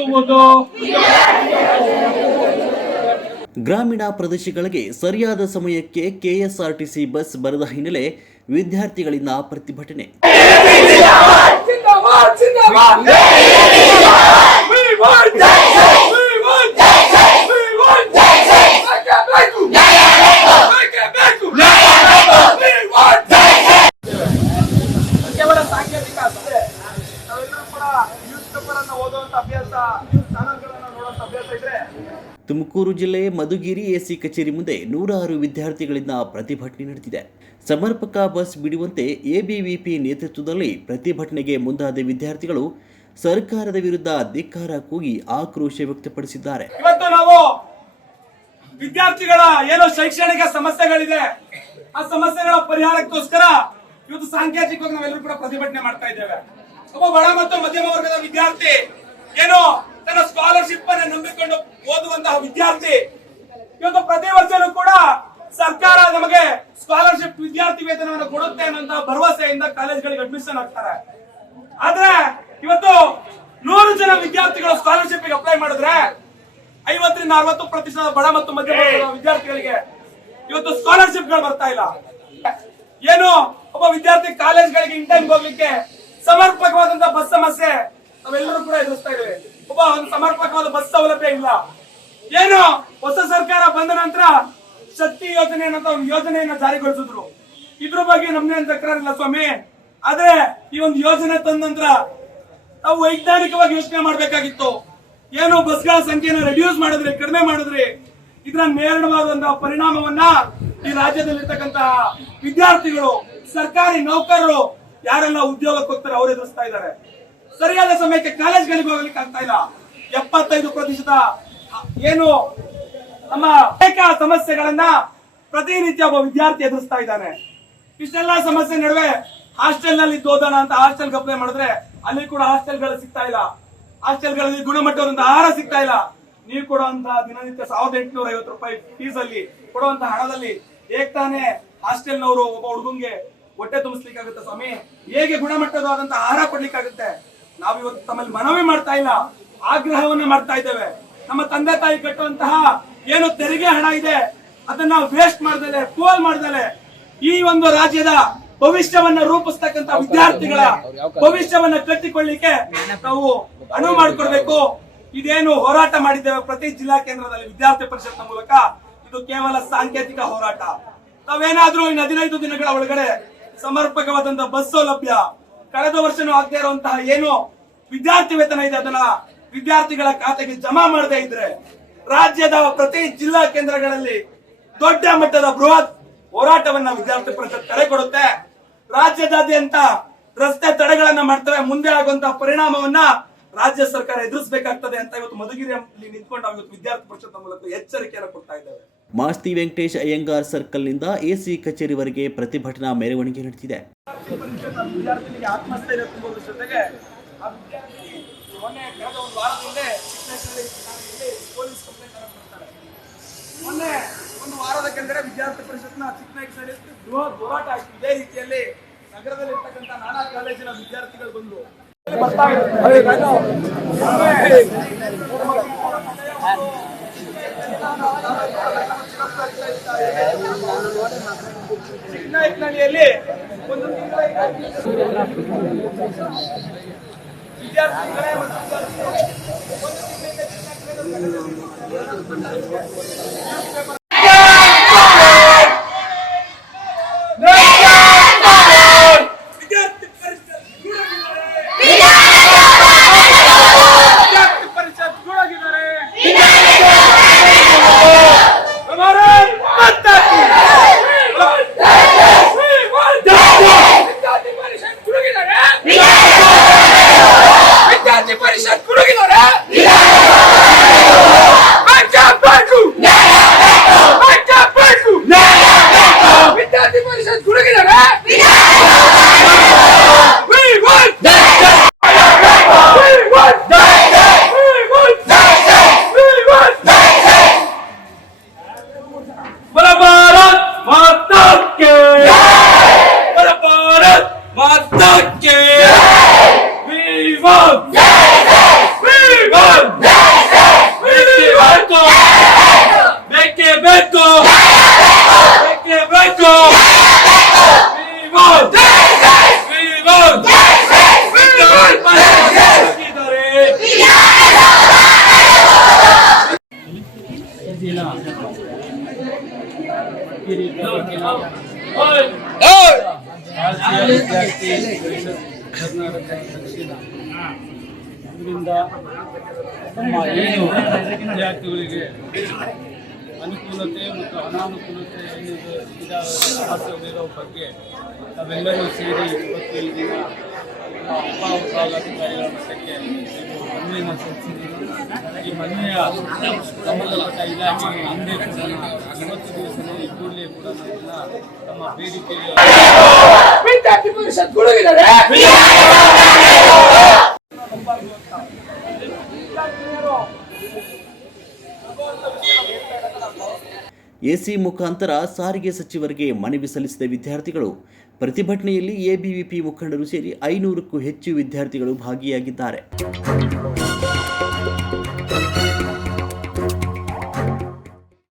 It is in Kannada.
ಆಗುವುದು. ಗ್ರಾಮೀಣ ಪ್ರದೇಶಗಳಿಗೆ ಸರಿಯಾದ ಸಮಯಕ್ಕೆ ಕೆಎಸ್ಆರ್ಟಿಸಿ ಬಸ್ ಬರದ ಹಿನ್ನೆಲೆ ವಿದ್ಯಾರ್ಥಿಗಳಿಂದ ಪ್ರತಿಭಟನೆ. ತುಮಕೂರು ಜಿಲ್ಲೆ ಮಧುಗಿರಿ ಎಸಿ ಕಚೇರಿ ಮುಂದೆ ನೂರಾರು ವಿದ್ಯಾರ್ಥಿಗಳಿಂದ ಪ್ರತಿಭಟನೆ ನಡೆದಿದೆ. ಸಮರ್ಪಕ ಬಸ್ ಬಿಡುವಂತೆ ಎಬಿವಿಪಿ ನೇತೃತ್ವದಲ್ಲಿ ಪ್ರತಿಭಟನೆಗೆ ಮುಂದಾದ ವಿದ್ಯಾರ್ಥಿಗಳು ಸರ್ಕಾರದ ವಿರುದ್ಧ ಧಿಕ್ಕಾರ ಕೂಗಿ ಆಕ್ರೋಶ ವ್ಯಕ್ತಪಡಿಸಿದ್ದಾರೆ. ಇವತ್ತು ನಾವು ವಿದ್ಯಾರ್ಥಿಗಳ ಏನೋ ಶೈಕ್ಷಣಿಕ ಸಮಸ್ಯೆಗಳಿದೆ, ಆ ಸಮಸ್ಯೆಗಳ ಪರಿಹಾರಕ್ಕೋಸ್ಕರ ಇವತ್ತು ಸಾಂಕೇತಿಕವಾಗಿ ನಾವೆಲ್ಲರೂ ಕೂಡ ಪ್ರತಿಭಟನೆ ಮಾಡ್ತಾ ಇದ್ದೇವೆ. ಒಬ್ಬ ಬಡ ಮತ್ತು ಮಧ್ಯಮ ವರ್ಗದ ವಿದ್ಯಾರ್ಥಿ ಏನೋ ತನ್ನ ಸ್ಕಾಲರ್ಶಿಪ್ ಅನ್ನು ನಂಬಿಕೊಂಡು ಓದುವಂತಹ ವಿದ್ಯಾರ್ಥಿ ಇವತ್ತು ಪ್ರತಿ ವರ್ಷನೂ ಕೂಡ ಸರ್ಕಾರ ನಮಗೆ ಸ್ಕಾಲರ್ಶಿಪ್ ವಿದ್ಯಾರ್ಥಿ ವೇತನವನ್ನು ಕೊಡುತ್ತೆ ಅನ್ನೋ ಭರವಸೆಯಿಂದ ಕಾಲೇಜ್ಗಳಿಗೆ ಅಡ್ಮಿಷನ್ ಆಗ್ತಾರೆ. ಆದ್ರೆ ಇವತ್ತು 100 ಜನ ವಿದ್ಯಾರ್ಥಿಗಳು ಸ್ಕಾಲರ್ಶಿಪ್ ಗೆ ಅಪ್ಲೈ ಮಾಡಿದ್ರೆ 50ರಿಂದ 60% ಬಡ ಮತ್ತು ಮಧ್ಯಮ ವರ್ಗದ ವಿದ್ಯಾರ್ಥಿಗಳಿಗೆ ಇವತ್ತು ಸ್ಕಾಲರ್ಶಿಪ್ ಗಳು ಬರ್ತಾ ಇಲ್ಲ. ಏನು ಒಬ್ಬ ವಿದ್ಯಾರ್ಥಿ ಕಾಲೇಜ್ಗಳಿಗೆ ಇನ್ ಟೈಮ್ ಹೋಗ್ಲಿಕ್ಕೆ ಸಮರ್ಪಕವಾದಂತಹ ಬಸ್ ಸಮಸ್ಯೆ ನಾವೆಲ್ಲರೂ ಕೂಡ ಎದುರಿಸ್ತಾ ಇದ್ದೇವೆ. ಒಬ್ಬ ಒಂದು ಸಮರ್ಪಕವಾದ ಬಸ್ ಸೌಲಭ್ಯ ಇಲ್ಲ. ಏನು ಹೊಸ ಸರ್ಕಾರ ಬಂದ ನಂತರ ಶಕ್ತಿ ಯೋಜನೆ ಅನ್ನೋ ಒಂದು ಯೋಜನೆಯನ್ನ ಜಾರಿಗೊಳಿಸಿದ್ರು. ಇದ್ರ ಬಗ್ಗೆ ನಮ್ದೇನು ತಕರಾರಿಲ್ಲ ಸ್ವಾಮಿ. ಆದ್ರೆ ಈ ಒಂದು ಯೋಜನೆ ತಂದ ನಂತರ ನಾವು ವೈಜ್ಞಾನಿಕವಾಗಿ ಯೋಚನೆ ಮಾಡ್ಬೇಕಾಗಿತ್ತು. ಏನು ಬಸ್ಗಳ ಸಂಖ್ಯೆನ ರೆಡ್ಯೂಸ್ ಮಾಡಿದ್ರಿ, ಕಡಿಮೆ ಮಾಡಿದ್ರಿ, ಇದರ ನೇರವಾದಂತಹ ಪರಿಣಾಮವನ್ನ ಈ ರಾಜ್ಯದಲ್ಲಿರ್ತಕ್ಕಂತಹ ವಿದ್ಯಾರ್ಥಿಗಳು, ಸರ್ಕಾರಿ ನೌಕರರು, ಯಾರೆಲ್ಲ ಉದ್ಯೋಗಕ್ಕೆ ಹೋಗ್ತಾರೆ ಅವ್ರು ಎದುರಿಸ್ತಾ ಇದ್ದಾರೆ. ಸರಿಯಾದ ಸಮಯಕ್ಕೆ ಕಾಲೇಜ್ಗಳಿಗೆ ಹೋಗ್ಲಿಕ್ಕೆ ಆಗ್ತಾ ಇಲ್ಲ. 75% ಏನು ನಮ್ಮ ಅನೇಕ ಸಮಸ್ಯೆಗಳನ್ನ ಪ್ರತಿನಿತ್ಯ ಒಬ್ಬ ವಿದ್ಯಾರ್ಥಿ ಎದುರಿಸ್ತಾ ಇದ್ದಾನೆ. ಇಷ್ಟೆಲ್ಲಾ ಸಮಸ್ಯೆ ನಡುವೆ ಹಾಸ್ಟೆಲ್ ನಲ್ಲಿ ಓದೋಣ ಅಂತ ಹಾಸ್ಟೆಲ್ಗೆ ಅಪ್ಲೈ ಮಾಡಿದ್ರೆ ಅಲ್ಲಿ ಕೂಡ ಹಾಸ್ಟೆಲ್ಗಳು ಸಿಗ್ತಾ ಇಲ್ಲ. ಹಾಸ್ಟೆಲ್ಗಳಲ್ಲಿ ಗುಣಮಟ್ಟವಾದಂತಹ ಆಹಾರ ಸಿಗ್ತಾ ಇಲ್ಲ. ನೀವು ಕೊಡುವಂತಹ ದಿನನಿತ್ಯ 1850 ರೂಪಾಯಿ ಫೀಸ್ ಅಲ್ಲಿ ಕೊಡುವಂತಹ ಹಣದಲ್ಲಿ ಹೇಗ್ ತಾನೇ ಹಾಸ್ಟೆಲ್ನವರು ಒಬ್ಬ ಹುಡುಗಂಗೆ ಹೊಟ್ಟೆ ತುಂಬಿಸ್ಲಿಕ್ಕಾಗುತ್ತೆ ಸ್ವಾಮಿ? ಹೇಗೆ ಗುಣಮಟ್ಟವಾದಂತಹ ಆಹಾರ ಕೊಡ್ಲಿಕ್ಕಾಗುತ್ತೆ? ನಾವಿವತ್ತು ತಮ್ಮಲ್ಲಿ ಮನವಿ ಮಾಡ್ತಾ ಇಲ್ಲ, ಆಗ್ರಹವನ್ನ ಮಾಡ್ತಾ ಇದ್ದೇವೆ. ನಮ್ಮ ತಂದೆ ತಾಯಿ ಕಟ್ಟುವಂತಹ ಏನು ತೆರಿಗೆ ಹಣ ಇದೆ ಅದನ್ನ ವೇಸ್ಟ್ ಮಾಡ್ದಲೆ, ಪೋಲ್ ಮಾಡ್ದಲೆ ಈ ಒಂದು ರಾಜ್ಯದ ಭವಿಷ್ಯವನ್ನ ರೂಪಿಸ್ತಕ್ಕಂತ ವಿದ್ಯಾರ್ಥಿಗಳ ಭವಿಷ್ಯವನ್ನ ಕಟ್ಟಿಕೊಳ್ಳಿಕ್ಕೆ ನಾವು ಅನುವು ಮಾಡಿಕೊಡ್ಬೇಕು. ಇದೇನು ಹೋರಾಟ ಮಾಡಿದ್ದೇವೆ ಪ್ರತಿ ಜಿಲ್ಲಾ ಕೇಂದ್ರದಲ್ಲಿ ವಿದ್ಯಾರ್ಥಿ ಪರಿಷತ್ನ ಮೂಲಕ, ಇದು ಕೇವಲ ಸಾಂಕೇತಿಕ ಹೋರಾಟ. ನಾವೇನಾದ್ರೂ ಇನ್ನು 15 ದಿನಗಳ ಒಳಗಡೆ ಸಮರ್ಪಕವಾದಂತಹ ಬಸ್ ಸೌಲಭ್ಯ, ಕಳೆದ ವರ್ಷನೂ ಆಗದೆ ಇರುವಂತಹ ಏನು ವಿದ್ಯಾರ್ಥಿ ವೇತನ ಇದೆ ಅದನ್ನ ವಿದ್ಯಾರ್ಥಿಗಳ ಖಾತೆಗೆ ಜಮಾ ಮಾಡದೇ ಇದ್ರೆ ರಾಜ್ಯದ ಪ್ರತಿ ಜಿಲ್ಲಾ ಕೇಂದ್ರಗಳಲ್ಲಿ ದೊಡ್ಡ ಮಟ್ಟದ ಬೃಹತ್ ಹೋರಾಟವನ್ನ ವಿದ್ಯಾರ್ಥಿ ಪರಿಷತ್ ಕರೆ ಕೊಡುತ್ತೆ. ರಾಜ್ಯದಾದ್ಯಂತ ರಸ್ತೆ ತಡೆಗಳನ್ನ ಮಾಡ್ತವೆ. ಮುಂದೆ ಆಗುವಂತಹ ಪರಿಣಾಮವನ್ನ ರಾಜ್ಯ ಸರ್ಕಾರ ಎದುರಿಸಬೇಕಾಗ್ತದೆ ಅಂತ ಇವತ್ತು ಮಧುಗಿರಿಯಲ್ಲಿ ನಿಂತ್ಕೊಂಡು ನಾವು ಇವತ್ತು ವಿದ್ಯಾರ್ಥಿ ಪರಿಷತ್ ಮೂಲಕ ಎಚ್ಚರಿಕೆಯನ್ನು ಕೊಡ್ತಾ ಇದ್ದೇವೆ. ಮಾಸ್ತಿ ವೆಂಕಟೇಶ್ ಅಯ್ಯಂಗಾರ್ ಸರ್ಕಲ್ ನಿಂದ ಎಸಿ ಕಚೇರಿವರೆಗೆ ಪ್ರತಿಭಟನಾ ಮೆರವಣಿಗೆ ನಡೆದಿದೆ. ವಿದ್ಯಾರ್ಥಿಗಳಿಗೆ ಆತ್ಮಸ್ಥೈರ್ಯ ತುಂಬುವುದರ ಜೊತೆಗೆ ಆ ವಿದ್ಯಾರ್ಥಿ ಮೊನ್ನೆ ಕಳೆದ ಒಂದು ವಾರದ ಹಿಂದೆ ಪೊಲೀಸ್ ಕಂಪ್ಲೇಂಟ್ ಅನ್ನು ಕೊಡ್ತಾರೆ. ಮೊನ್ನೆ ಒಂದು ವಾರದ ಕೆಳಗಡೆ ವಿದ್ಯಾರ್ಥಿ ಪರಿಷತ್ನ ಚಿಕ್ಕನಾಯಕನಹಳ್ಳಿ ಬೃಹತ್ ಹೋರಾಟ ಆಯಿತು. ಇದೇ ರೀತಿಯಲ್ಲಿ ನಗರದಲ್ಲಿ ಇರ್ತಕ್ಕಂಥ ನಾನಾ ಕಾಲೇಜಿನ ವಿದ್ಯಾರ್ಥಿಗಳು ಬಂದು ಚಿಕ್ಕನಾಯಕನಹಳ್ಳಿಯಲ್ಲಿ ಒಂದು ವಿದ್ಯಾರ್ಥಿಗಳೇ ಪರಿಷತ್ ರಾಷ್ಟ್ರೀಯ ವಿದ್ಯಾರ್ಥಿ ಪರಿಷತ್ ಕರ್ನಾಟಕ ದಕ್ಷಿಣ ಇದರಿಂದ ನಮ್ಮ ಏನು ವಿದ್ಯಾರ್ಥಿಗಳಿಗೆ ಅನುಕೂಲತೆ ಮತ್ತು ಅನಾನುಕೂಲತೆ ಏನಿದೆ ಸಮಸ್ಯೆಗಳಿರೋ ಬಗ್ಗೆ ನಾವೆಲ್ಲರೂ ಸೇರಿ ಇವತ್ತು ಈ ದಿನ ಉಪವಿಭಾಗಾಧಿಕಾರಿಗಳ ಮಟ್ಟಕ್ಕೆ ಮನವಿಯನ್ನು ಸಲ್ಲಿಸಿದ್ದೀವಿ. ಈ ಮನವಿಯ ಸಂಬಂಧಪಟ್ಟ ಇಲಾಖೆಗೆ ಹಿಂದೆ ಕೂಡ 20 ದಿವಸದಲ್ಲಿ ಕೂಡಲೇ ಕೂಡ ನಮ್ಮ ಬೇಡಿಕೆಗೆ ವಿದ್ಯಾರ್ಥಿ ಪರಿಷತ್ ಗುಡುಗಿದರೆ ಎಸಿ ಮುಖಾಂತರ ಸಾರಿಗೆ ಸಚಿವರಿಗೆ ಮನವಿ ಸಲ್ಲಿಸಿದ ವಿದ್ಯಾರ್ಥಿಗಳು ಪ್ರತಿಭಟನೆಯಲ್ಲಿ ಎಬಿವಿಪಿ ಮುಖಂಡರು ಸೇರಿ 500ಕ್ಕೂ ಹೆಚ್ಚು ವಿದ್ಯಾರ್ಥಿಗಳು ಭಾಗಿಯಾಗಿದ್ದಾರೆ.